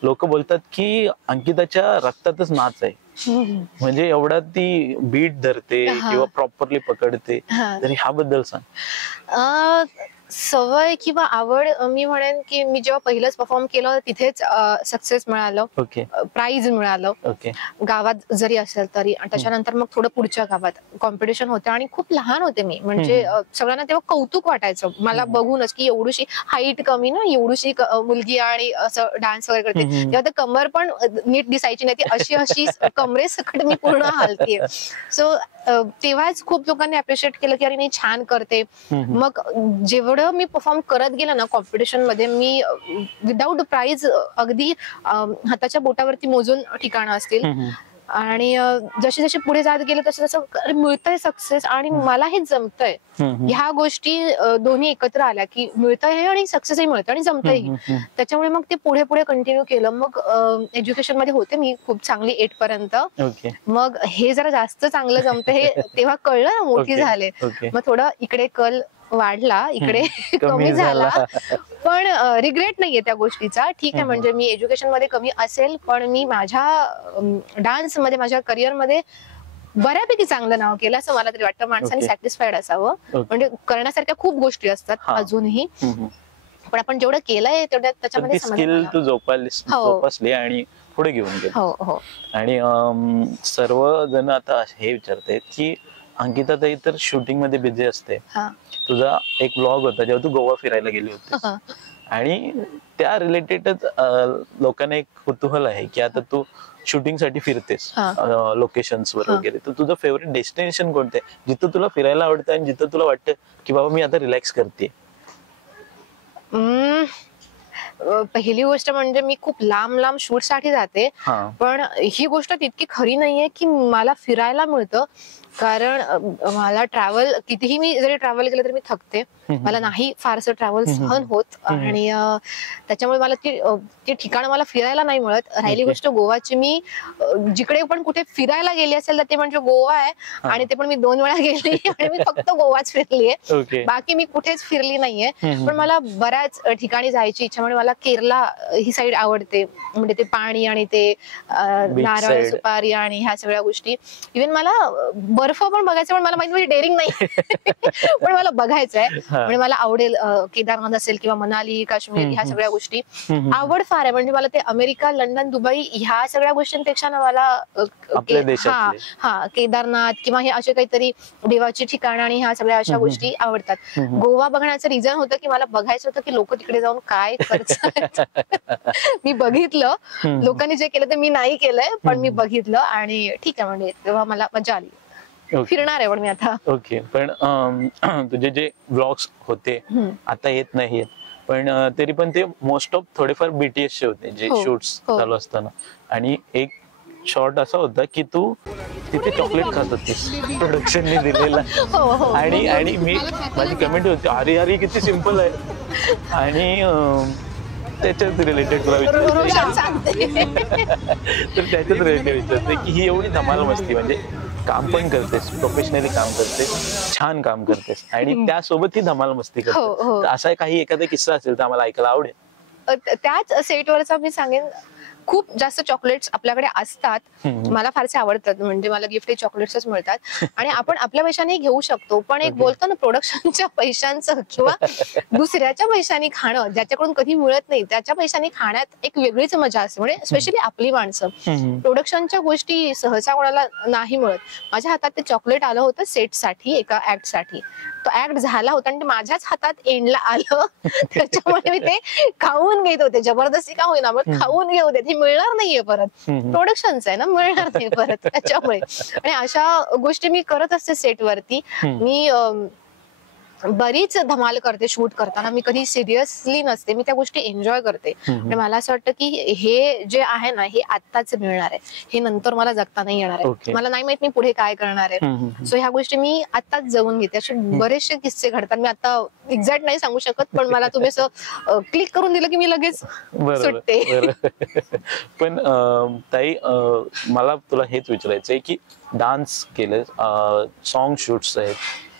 लोक बोलतात की अंकिताच्या रक्तातच नाच आहे, म्हणजे एवढा ती बीट धरते किंवा प्रॉपरली पकडते, तर ह्याबद्दल सांग. सवय किंवा आवड, मी म्हणेन की मी जेव्हा पहिलंच परफॉर्म केलं तिथेच सक्सेस मिळालं, प्राइज मिळालं गावात जरी असेल तरी. आणि त्याच्यानंतर मग थोडं पुढच्या गावात कॉम्पिटिशन होतं आणि खूप लहान होते मी, म्हणजे सगळ्यांना तेव्हा कौतुक वाटायचं मला बघूनच की एवढीशी हाईट कमी ना, एवढीशी मुलगी आणि असं डान्स वगैरे करते. तेव्हा ते कमर पण नीट दिसायची नाही, ती अशी अशी कमरेसकट मी पूर्ण हालतीये. सो तेव्हाच खूप लोकांनी अप्रिशिएट केलं की अरे नाही छान करते. मग जेवढं मी परफॉर्म करत गेला ना कॉम्पिटिशन मध्ये, मी विदाऊट प्राइज अगदी हाताच्या बोटावरती मोजून ठिकाणं असतील. आणि जशी जशी पुढे जात गेले तसं तसं मिळतंय सक्सेस आणि मला हे जमतंय. ह्या गोष्टी दोन्ही एकत्र आल्या की मिळतंय आणि सक्सेसही मिळतं आणि जमतंयही. त्याच्यामुळे मग ते पुढे पुढे कंटिन्यू केलं. मग एज्युकेशन मध्ये होते मी खूप चांगली 8 पर्यंत. मग हे जरा जास्त चांगलं जमतं हे तेव्हा कळलं ना, मोठी झाले. मग थोडं इकडे कल वाढला, इकडे कमी झाला. पण रिग्रेट नाहीये त्या गोष्टीचा. ठीक आहे, म्हणजे मी एज्युकेशन मध्ये कमी असेल पण मी माझ्या डान्स मध्ये, माझ्या करिअर मध्ये बऱ्यापैकी चांगलं नाव केलं असं मला तरी वाटतं. माणसाने सॅटिस्फाईड असावं, म्हणजे करण्यासारख्या खूप गोष्टी असतात अजूनही, पण आपण जेवढं केलंय तेवढ्या त्याच्यामध्ये स्किल तू जोपासली आणि पुढे घेऊन गेली. आणि सर्व जण आता हे विचारतात की अंकिता ताई तर शूटिंग मध्ये बिझी असते. तुझा एक व्लॉग होता जेव्हा तू गोवा फिरायला गेली होती, आणि त्या रिलेटेडच लोकांना एक कुतूहल आहे की आता तू शूटिंग साठी फिरतेस लोकेशन्स वर वगैरे, तर तुझं फेवरेट डेस्टिनेशन कोणतं आहे जिथं तुला फिरायला आवडतं आणि जिथं तुला वाटतं की बाबा मी आता रिलॅक्स करते? पहिली गोष्ट म्हणजे मी खूप लांब लांब शूट साठी जाते, पण ही गोष्ट तितकी खरी नाहीये की मला फिरायला मिळतं. कारण मला ट्रॅव्हल, कितीही मी जरी ट्रॅव्हल केलं तरी मी थकते, मला नाही फारसं ट्रॅव्हल सहन होत. आणि त्याच्यामुळे मला ती ठिकाणं मला फिरायला नाही मिळत. राहिली गोष्ट गोवाची, मी जिकडे पण कुठे फिरायला गेली असेल तर ते म्हणजे गोवा आहे, आणि ते पण मी 2 वेळा गेली आणि मी फक्त गोवाच फिरलीये, बाकी मी कुठेच फिरली नाहीये. पण मला बऱ्याच ठिकाणी जायची इच्छा, म्हणजे मला केरला ही साईड आवडते, म्हणजे ते पाणी आणि ते नारळ सुपारी आणि ह्या सगळ्या गोष्टी. इव्हन मला बर्फ पण बघायचं, पण मला माहिती म्हणजे डेअरिंग नाही पण मला बघायचंय. म्हणजे मला आवडेल केदारनाथ असेल किंवा मनाली, काश्मीर, ह्या सगळ्या गोष्टी आवड फार आहे. म्हणजे मला ते अमेरिका, लंडन, दुबई ह्या सगळ्या गोष्टींपेक्षा ना मला केदारनाथ किंवा हे असे काहीतरी देवाची ठिकाणं आणि ह्या सगळ्या अशा गोष्टी आवडतात. गोवा बघण्याचं रिझन होतं की मला बघायचं होतं की लोक तिकडे जाऊन काय करतात. मी बघितलं, लोकांनी जे केलं ते मी नाही केलंय, पण मी बघितलं आणि ठीक आहे, म्हणजे तेव्हा मला मजा आली. फिरणार आहे पण मी आता. ओके. पण तुझे जे ब्लॉग्स होते आता येत नाहीत, पण तरी पण ते मोस्ट ऑफ थोडेफार BTS चे होते जे शूट्स चालू असताना. आणि एक शॉर्ट असा होता की तू तिथे चॉकलेट खात होतीस प्रोडक्शनने दिलेला, आणि मी माझी कमेंट होती अरे अरे किती सिम्पल आहे. आणि त्याच्याच रिलेटेड तुला विचारायचं तर त्याच्याच रिलेटेड विचारते की ही एवढी धमाल मस्ती म्हणजे काम पण करतेस, प्रोफेशनली काम करतेस, छान काम करतेस आणि त्यासोबत ही धमाल मस्ती करतेस, असा काही एखादा किस्सा असेल तर आम्हाला ऐकायला आवडेल. त्याच सेटवरचा मी सांगेन, खूप जास्त चॉकलेट्स आपल्याकडे असतात, मला फारसे आवडतात, म्हणजे मला गिफ्ट हे चॉकलेट्सच मिळतात आणि आपण आपल्या पैशाने घेऊ शकतो, पण एक बोलतो ना प्रोडक्शनच्या पैशांचं किंवा दुसऱ्याच्या पैशाने खाणं ज्याच्याकडून कधी मिळत नाही त्याच्या पैशाने खाण्यात एक वेगळीच मजा असते. म्हणजे स्पेशली आपली माणसं प्रोडक्शनच्या गोष्टी सहसा कोणाला नाही मिळत. माझ्या हातात ते चॉकलेट आलं होतं सेटसाठी, एका ऍक्ट साठी. तो ऍक्ट झाला होता आणि ते माझ्याच हातात एंडला आलं, त्याच्यामुळे मी ते खाऊन घेत होते, जबरदस्ती का होईना पण खाऊन घेत होते. ते मिळणार नाहीये परत, प्रोडक्शनच आहे ना, मिळणार नाही परत त्याच्यामुळे. आणि अशा गोष्टी मी करत असते सेटवरती. मी बरीच धमाल करते शूट करताना, मी कधी सिरियसली नसते, मी त्या गोष्टी एन्जॉय करते. आणि मला असं वाटतं की हे जे आहे ना हे आत्ताच मिळणार आहे, हे नंतर मला जगता नाही येणार आहे. मला नाही माहित मी पुढे काय करणार आहे. सो ह्या गोष्टी मी आत्ताच जगून घेते. असे बरेचसे किस्से घडतात, मी आता एक्झॅक्ट नाही सांगू शकत, पण मला तुम्ही असं क्लिक करून दिलं की मी लगेच सुटते. पण ताई, मला तुला हेच विचारायचंय की डान्स केलं, सॉन्ग शूट्स आहेत,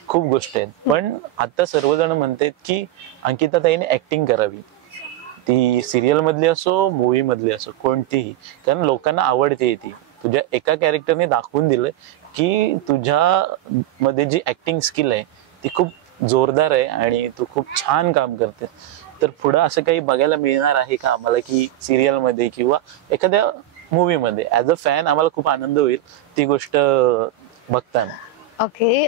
खूप गोष्टी आहेत, पण आता सर्वजण म्हणतात की अंकिता ताईने ऍक्टिंग करावी, ती सिरियल मधली असो, मूवी मधली असो, कोणतीही, कारण लोकांना आवडते ती. तुझ्या एका कॅरेक्टरने दाखवून दिलं की तुझ्या मध्ये जी ऍक्टिंग स्किल आहे ती खूप जोरदार आहे आणि तू खूप छान काम करते. तर पुढं असं काही बघायला मिळणार आहे का आम्हाला की सिरियल मध्ये किंवा एखाद्या मूवी मध्ये? ऍज अ फॅन आम्हाला खूप आनंद होईल ती गोष्ट बघताना. ओके,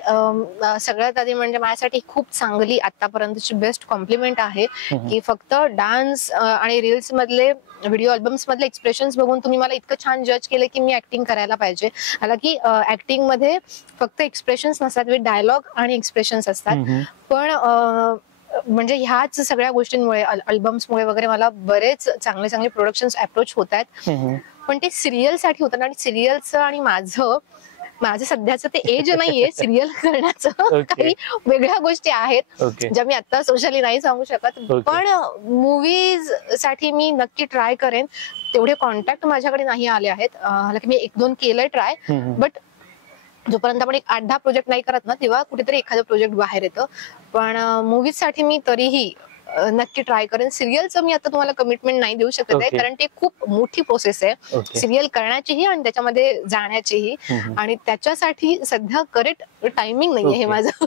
सगळ्यात आधी म्हणजे माझ्यासाठी खूप चांगली आतापर्यंतची बेस्ट कॉम्प्लिमेंट आहे की फक्त डान्स आणि रील्स मधले, व्हिडिओ अल्बम्स मधले एक्सप्रेशन्स बघून तुम्ही मला इतकं छान जज केलं की मी ऍक्टिंग करायला पाहिजे. मला की ऍक्टिंग मध्ये फक्त एक्सप्रेशन्स नसतात, डायलॉग आणि एक्सप्रेशन्स असतात. पण म्हणजे ह्याच सगळ्या गोष्टींमुळे, अल्बम्समुळे वगैरे मला बरेच चांगले चांगले प्रोडक्शन्स अप्रोच होत आहेत. पण ते सिरियल साठी होतं आणि सिरियलचं आणि माझं सध्याचं ते एज नाहीये सिरियल करण्याचं. काही वेगळ्या गोष्टी आहेत ज्या मी आता सोशली नाही सांगू शकत, पण मूवीज साठी मी नक्की ट्राय करेन. तेवढे कॉन्टॅक्ट माझ्याकडे नाही आले आहेत, हालाकी मी 1-2 केलंय ट्राय, बट जोपर्यंत आपण 8-10 प्रोजेक्ट नाही करत ना तेव्हा कुठेतरी एखादं प्रोजेक्ट बाहेर येतं. पण मूवीज साठी मी तरीही नक्की ट्राय करेन. सिरियलचं मी आता तुम्हाला कमिटमेंट नाही देऊ शकत आहे, कारण ते खूप मोठी प्रोसेस आहे सिरियल करण्याचीही आणि त्याच्यामध्ये जाण्याचीही, आणि त्याच्यासाठी सध्या करेक्ट टायमिंग नाहीये हे माझं.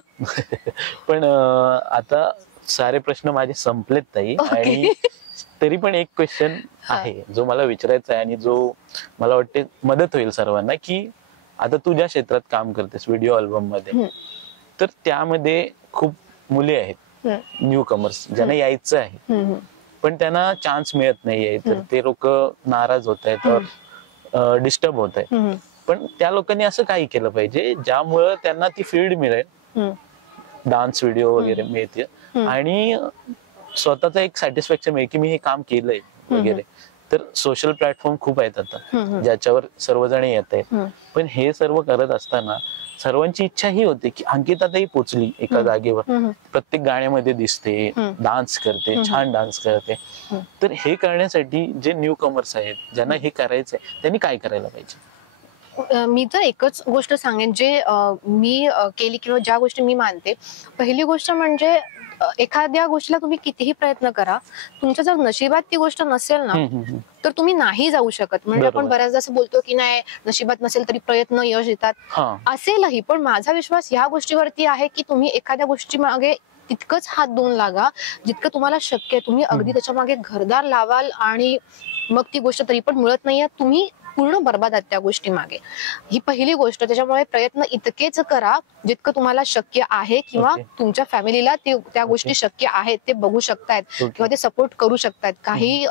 पण आता सारे प्रश्न माझे संपलेत ताई, आणि तरी पण एक क्वेश्चन आहे जो मला विचारायचा आहे आणि जो मला वाटते मदत होईल सर्वांना. की आता तू ज्या क्षेत्रात काम करतेस व्हिडिओ अल्बम मध्ये, तर त्यामध्ये खूप मुली आहेत, न्यू कमर्स, ज्यांना यायचं आहे पण त्यांना चान्स मिळत नाहीये, तर ते लोक नाराज होत आहेत, डिस्टर्ब होत आहेत. पण त्या लोकांनी असं काही केलं पाहिजे ज्यामुळं त्यांना ती फील्ड मिळेल, डान्स व्हिडिओ वगैरे मिळते आणि स्वतःचा एक सॅटिस्फॅक्शन मिळेल की मी हे काम केलंय वगैरे. तर सोशल प्लॅटफॉर्म खूप आहेत आता ज्याच्यावर सर्वजण येत आहेत, पण हे सर्व करत असताना सर्वांची इच्छा ही होते की अंकिता ताई पोचली एका जागेवर, प्रत्येक गाण्यामध्ये दिसते, डान्स करते, छान डान्स करते. तर हे करण्यासाठी जे न्यू कमर्स आहेत, ज्यांना हे करायचंय, त्यांनी काय करायला पाहिजे? मी तर एकच गोष्ट सांगेन जे मी केली किंवा ज्या गोष्टी मी मानते. पहिली गोष्ट म्हणजे एखाद्या गोष्टीला तुम्ही कितीही प्रयत्न करा, तुमच्या जर नशिबात ती गोष्ट नसेल ना तर तुम्ही नाही जाऊ शकत. म्हणजे आपण बऱ्याचदा असं बोलतो की नाही नशिबात नसेल तरी प्रयत्न यश येतात, असेलही, पण माझा विश्वास ह्या गोष्टीवरती आहे की तुम्ही एखाद्या गोष्टी मागे तितकंच हात धुवून लागा जितकं तुम्हाला शक्य आहे. तुम्ही अगदी त्याच्या मागे घरदार लावाल आणि मग ती गोष्ट तरी पण मिळत नाहीये, तुम्ही पूर्ण बर्बाद आहात त्या गोष्टी मागे. ही पहिली गोष्ट. त्याच्यामुळे प्रयत्न इतकेच करा जितकं तुम्हाला शक्य आहे किंवा तुमच्या फॅमिलीला त्या गोष्टी शक्य आहेत, ते बघू शकतायत किंवा ते सपोर्ट करू शकतायत. काही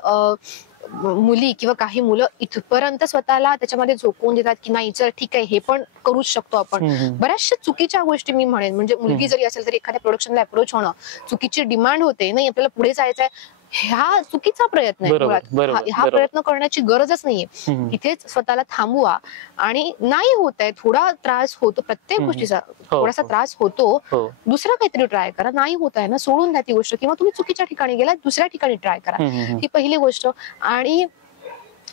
मुली किंवा काही मुलं इथपर्यंत स्वतःला त्याच्यामध्ये झोकवून देतात की नाही चल ठीक आहे हे पण करूच शकतो आपण. बऱ्याचशा चुकीच्या गोष्टी मी म्हणेन, म्हणजे मुलगी जरी असेल तरी एखाद्या प्रोडक्शनला अप्रोच होणं, चुकीची डिमांड होते, नाही आपल्याला पुढे जायचंय, हा चुकीचा प्रयत्न आहे बरोबर, मुळात. बरोबर, हा बरोबर. प्रयत्न करण्याची गरजच नाहीये. इथेच स्वतःला थांबवा आणि नाही होत आहे थोडा त्रास होतो प्रत्येक गोष्टीचा, थोडासा त्रास होतो, दुसरं काहीतरी ट्राय करा. नाही होत आहे ना, सोडून द्या ती गोष्ट, किंवा तुम्ही चुकीच्या ठिकाणी गेला दुसऱ्या ठिकाणी ट्राय करा. ही पहिली गोष्ट. आणि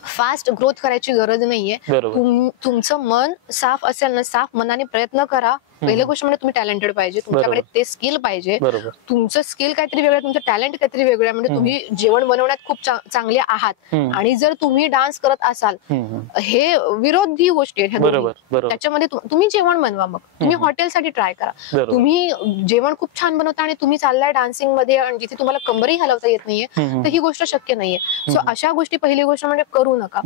फास्ट ग्रोथ करायची गरज नाहीये. तुमचं मन साफ असेल ना, साफ मनाने प्रयत्न करा. पहिली गोष्ट म्हणजे तुम्ही टॅलेंटेड पाहिजे, तुमच्याकडे ते स्किल पाहिजे. तुमचं स्किल काहीतरी वेगळं, तुमचं टॅलेंट काहीतरी वेगळं, म्हणजे तुम्ही जेवण बनवण्यात खूप चांगले आहात आणि जर तुम्ही डान्स करत असाल, हे विरोधी गोष्टी आहेत ह्या दोन्ही. त्याच्यामध्ये तुम्ही जेवण बनवा, मग तुम्ही हॉटेलसाठी ट्राय करा. तुम्ही जेवण खूप छान बनवता आणि तुम्ही चाललाय डान्सिंग मध्ये आणि जिथे तुम्हाला कंबरही हलवता येत नाहीये, तर ही गोष्ट शक्य नाहीये. सो अशा गोष्टी पहिली गोष्ट म्हणजे करू नका.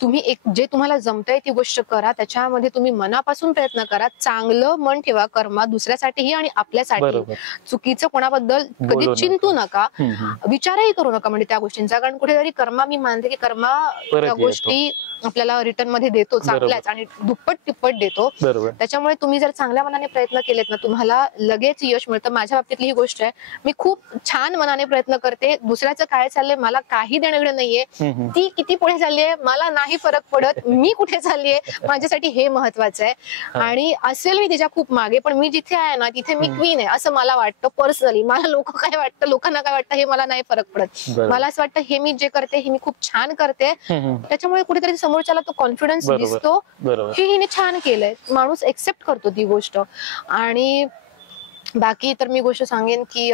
तुम्ही एक जे तुम्हाला जमतंय ती गोष्ट करा, त्याच्यामध्ये तुम्ही मनापासून प्रयत्न करा, चांगलं मन ठेवा कर्मात, दुसऱ्यासाठीही आणि आपल्यासाठी. चुकीचं कोणाबद्दल कधी चिंतू नका, विचारही करू नका म्हणजे त्या गोष्टींचा. कारण कुठेतरी कर्मा, मी मानते की कर्मा त्या गोष्टी आपल्याला रिटर्न मध्ये देतो चांगल्याच, आणि दुप्पट तिप्पट देतो. त्याच्यामुळे तुम्ही जर चांगल्या मनाने प्रयत्न केलेत ना, तुम्हाला लगेच यश मिळतं. माझ्या बाबतीतली ही गोष्ट आहे. मी खूप छान मनाने प्रयत्न करते, दुसऱ्याचं काय चाललंय मला काही देणं घेणं नाहीये, ती किती पुढे चाललीये मला नाही फरक पडत, मी कुठे चाललीये माझ्यासाठी हे महत्वाचं आहे. आणि असेल मी तिच्या खूप मागे, पण मी जिथे आहे ना तिथे मी क्वीन आहे असं मला वाटतं पर्सनली. मला लोक काय वाटतं, लोकांना काय वाटतं हे मला नाही फरक पडत. मला असं वाटतं हे मी जे करते हे मी खूप छान करते, त्याच्यामुळे कुठेतरी समोरच्याला तो कॉन्फिडन्स दिसतो की हिने छान केलंय, माणूस एक्सेप्ट करतो ती गोष्ट. आणि बाकी तर मी गोष्ट सांगेन की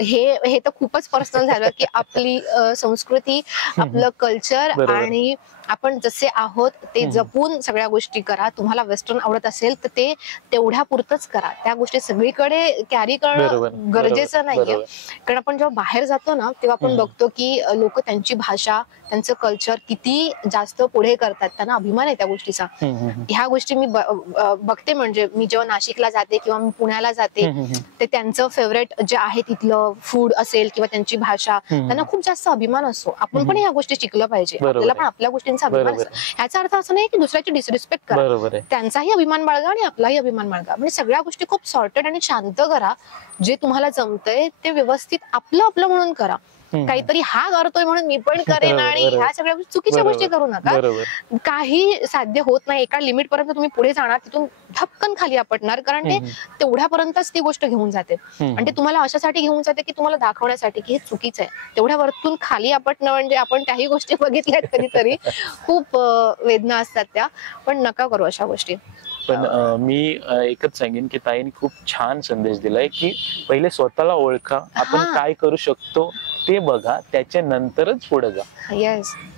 हे तर खूपच पर्सनल झालं की आपली संस्कृती, आपलं कल्चर आणि आपण जसे आहोत ते जपून सगळ्या गोष्टी करा. तुम्हाला वेस्टर्न आवडत असेल तर ते तेवढ्या पुरतच करा, त्या गोष्टी सगळीकडे कॅरी करणं गरजेचं नाहीये. कारण आपण जेव्हा बाहेर जातो ना, तेव्हा आपण बघतो की लोक त्यांची भाषा, त्यांचं कल्चर किती जास्त पुढे करतात, त्यांना अभिमान आहे त्या गोष्टीचा. ह्या गोष्टी मी बघते. म्हणजे मी जेव्हा नाशिकला जाते किंवा मी पुण्याला जाते, ते त्यांचं फेवरेट जे आहे तिथलं फूड असेल किंवा त्यांची भाषा, त्यांना खूप जास्त अभिमान असतो. आपण पण ह्या गोष्टी शिकलं पाहिजे, आपल्याला पण आपल्या गोष्टींचा अभिमान असतो. ह्याचा अर्थ असं नाही की दुसऱ्याची डिसरिस्पेक्ट करा, त्यांचाही अभिमान बाळगा आणि आपलाही अभिमान बाळगा. म्हणजे सगळ्या गोष्टी खूप सॉर्टेड आणि शांत करा. जे तुम्हाला जमतंय ते व्यवस्थित आपलं आपलं म्हणून करा. काहीतरी हा करतोय म्हणून मी पण करेन आणि ह्या सगळ्या चुकीच्या गोष्टी करू नका. काही साध्य होत नाही, एका लिमिट पर्यंत तुम्ही पुढे जाणार, तिथून धपकन खाली आपटणार. कारण ते तेवढ्यापर्यंतच ती गोष्ट घेऊन जाते आणि ते तुम्हाला अशासाठी घेऊन जाते की तुम्हाला दाखवण्यासाठी की हे चुकीचं आहे. तेवढ्या वरतून खाली आपटणं म्हणजे, आपण त्याही गोष्टी बघितल्यात कधीतरी, खूप वेदना असतात त्या, पण नका करू अशा गोष्टी. पण मी एकच सांगेन की ताईने खूप छान संदेश दिलाय की पहिले स्वतःला ओळखा, आपण काय करू शकतो ते बघा, त्याच्या नंतरच पुढे जा.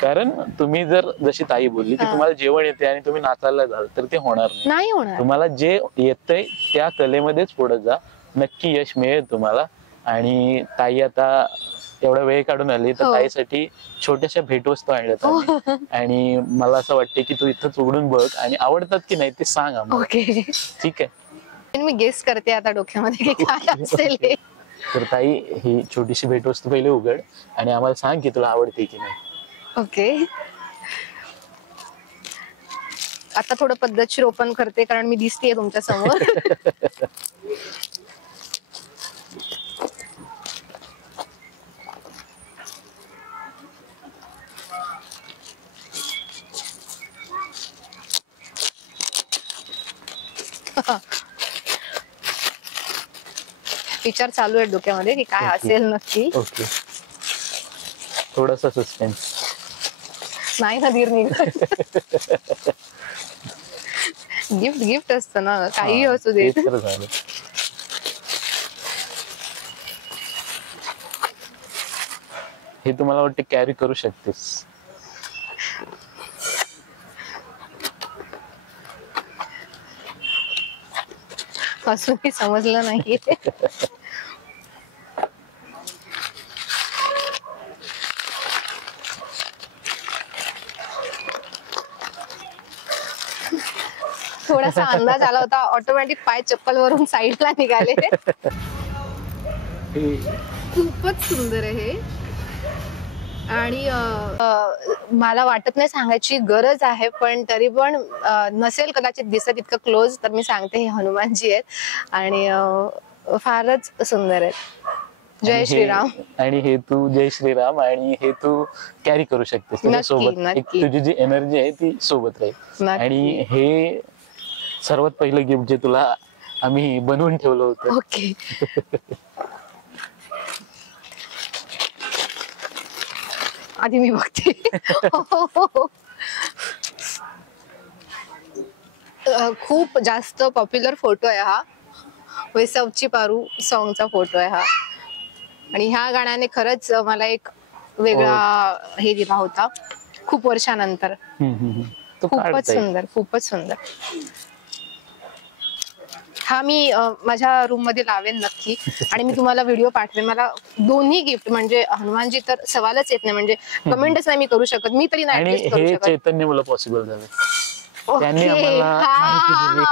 कारण तुम्ही जर जशी ताई बोलली की तुम्हाला जेवण येते आणि तुम्ही नाचायला जाल तर ते होणार नाही. तुम्हाला जे येतंय त्या कलेमध्येच पुढे जा, नक्की यश मिळेल तुम्हाला. आणि ताई आता एवढा वेळ काढून आली तर ताईसाठी छोट्याशा भेटवस्तू आणल्यात आम्ही. आणि मला असं वाटतं की तू इथंच उघडून बघ आणि आवडतात की नाही ते सांग आम्हाला. ठीक आहे, मी गेस करते आता डोक्यामध्ये की काय असेल. तर ताई ही छोटीशी भेटवस्तू पहिले उघड आणि आम्हाला सांग की तुला आवडते की नाही. ओके, आता थोडं पद्धतशीर ओपन करते कारण मी दिसतेय तुमच्या समोर. विचार चालू आहे डोक्यामध्ये की काय असेल नक्की. ओके, थोडासा सस्पेन्स. नाही ना धीर निघत. गिफ्ट असतं ना, काही असू दे. हे तुम्हाला वाटतं कॅरी करू शकतेस. असूनही समजलं नाही. थोडासा अंदाज आला होता, ऑटोमॅटिक पाय चप्पल वरून साईडला निघाले. खूपच सुंदर आहे आणि मला वाटत नाही सांगायची गरज आहे, पण तरी पण नसेल कदाचित दिसत इतकं क्लोज, तर मी सांगते हे हनुमानजी आहेत आणि फारच सुंदर आहेत. जय श्रीराम. आणि हे तू जय श्रीराम आणि हे तू कॅरी करू शकतेस त्याच्यासोबत. एक नक्की. तुझी जी एनर्जी आहे ती सोबत राहील. नक्की. आणि हे सर्वात पहिलं गिफ्ट जे तुला आम्ही बनवून ठेवलं होतं. ओके. आधी मी बघते. खूप जास्त पॉप्युलर फोटो आहे हा. वेसावची पारू सॉंगचा फोटो आहे हा. आणि ह्या गाण्याने खरंच मला एक वेगळा हे दिला होता खूप वर्षानंतर. तो खूपच काढता येईल. सुंदर, खूपच सुंदर. हा मी माझ्या रूम मध्ये लावेन नक्की. आणि मी तुम्हाला व्हिडिओ पाठवेन. मला दोन्ही गिफ्ट म्हणजे हनुमानजी तर सवालच येत नाही, म्हणजे कमेंटच नाही मी करू शकत. मी तरी आणि नाही करू हे शकत. चैतन्य मला पॉसिबल झालं. त्यांनी ओके. आम्हाला माहिती दिली.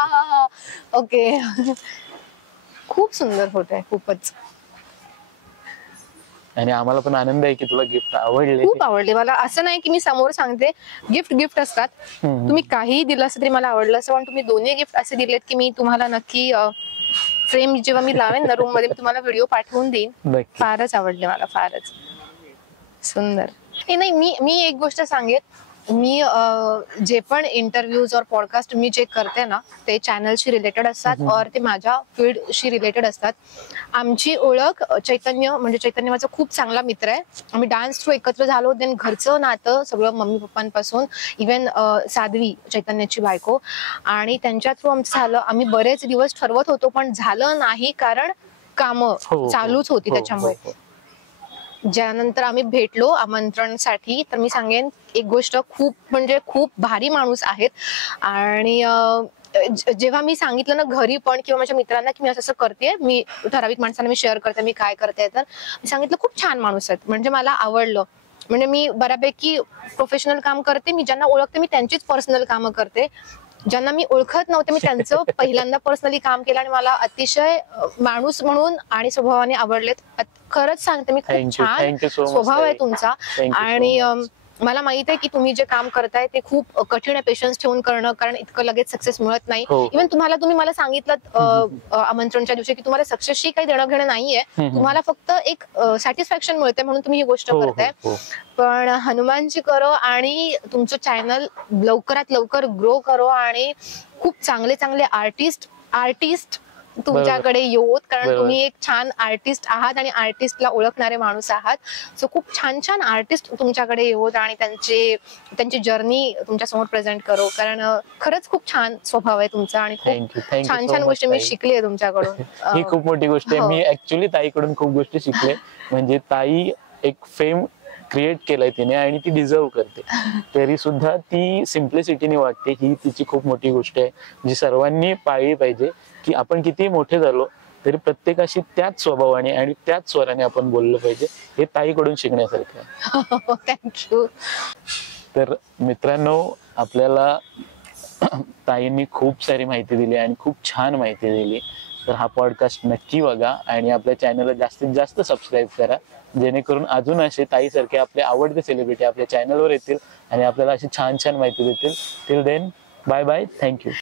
ओके. खूप सुंदर फोटो आहे, खूपच. आणि आम्हाला पण आनंद आहे की तुला गिफ्ट आवडले. खूप आवडले मला. असं नाही की मी समोर सांगते गिफ्ट असतात. तुम्ही काहीही दिलं असं तरी मला आवडलं असं. पण तुम्ही दोन्ही गिफ्ट असे दिलेत की मी तुम्हाला नक्की फ्रेम जेव्हा मी लावेन ना रूम मध्ये, मी तुम्हाला व्हिडिओ पाठवून देईन. नक्की. फारच आवडले मला, फारच सुंदर. नाही, मी एक गोष्ट सांगेन. मी जे पण इंटरव्ह्यूज और पॉडकास्ट मी जे करते ना, ते चॅनलशी रिलेटेड असतात और ते माझ्या फील्डशी रिलेटेड असतात. आमची ओळख चैतन्य म्हणजे चैतन्य माझा खूप चांगला मित्र आहे. आम्ही डान्स थ्रू एकत्र झालो. देन घरचं नातं सगळं मम्मी पप्पांपासून इव्हन साध्वी चैतन्याची बायको आणि त्यांच्या थ्रू आमचं झालं. आम्ही बरेच दिवस ठरवत होतो पण झालं नाही, कारण कामं चालूच होती त्याच्यामुळे. ज्यानंतर आम्ही भेटलो आमंत्रणसाठी, तर मी सांगेन एक गोष्ट, खूप म्हणजे खूप भारी माणूस आहेत. आणि जेव्हा मी सांगितलं ना घरी पण किंवा माझ्या मित्रांना की मी असं करते, मी ठराविक माणसांना मी शेअर करते मी काय करते, तर मी सांगितलं खूप छान माणूस आहेत. म्हणजे मला आवडलं. म्हणजे मी बऱ्यापैकी प्रोफेशनल काम करते. मी ज्यांना ओळखते मी त्यांचीच पर्सनल कामं करते. ज्यांना मी ओळखत नव्हते मी त्यांचं पहिल्यांदा पर्सनली काम केलं आणि मला अतिशय माणूस म्हणून आणि स्वभावाने आवडलेत. खरंच सांगते मी, खूप छान स्वभाव आहे तुमचा. आणि मला माहित आहे की तुम्ही जे काम करताय ते खूप कठीण आहे पेशन्स ठेवून करणं, कारण इतकं लगेच सक्सेस मिळत नाही. इव्हन तुम्ही मला सांगितलं आमंत्रणच्या दिवशी की तुम्हाला सक्सेसशी काही देणं घेणं नाहीये, तुम्हाला फक्त एक सॅटिस्फॅक्शन मिळते म्हणून तुम्ही ही गोष्ट करताय. पण हनुमानजी करो आणि तुमचं चॅनल लवकरात लवकर ग्रो करो आणि खूप चांगले चांगले आर्टिस्ट तुमच्याकडे येऊत, कारण तुम्ही एक छान आर्टिस्ट आहात आणि आर्टिस्टला ओळखणारे माणूस आहात. सो खूप छान छान आर्टिस्ट तुमच्याकडे येऊत आणि त्यांची जर्नी तुमच्या समोर प्रेझेंट करो, कारण खरंच खूप छान स्वभाव आहे तुमचा आणि खूप छान छान गोष्टी मी शिकली आहे तुमच्याकडून. ही खूप मोठी गोष्ट आहे. मी ऍक्च्युली ताईकडून खूप गोष्टी शिकले. म्हणजे ताई एक फेम क्रिएट केलाय तिने आणि ती डिझर्व करते, तरी सुद्धा ती सिम्प्लिसिटीने वाटते. ही तिची खूप मोठी गोष्ट आहे जी सर्वांनी पाळली पाहिजे. की आपण किती मोठे झालो तरी प्रत्येकाशी त्याच स्वभावाने आणि त्याच स्वराने आपण बोललं पाहिजे. हे ताईकडून शिकण्यासारखं आहे. थँक्यू. तर मित्रांनो, आपल्याला ताईंनी खूप सारी माहिती दिली आणि खूप छान माहिती दिली. तर हा पॉडकास्ट नक्की बघा आणि आपल्या चॅनलला जास्तीत जास्त सबस्क्राईब करा, जेणेकरून अजून असे ताईसारखे आपले आवडते सेलिब्रिटी आपल्या चॅनलवर येतील आणि आपल्याला अशी छान छान माहिती देतील. Till then, bye bye, thank you.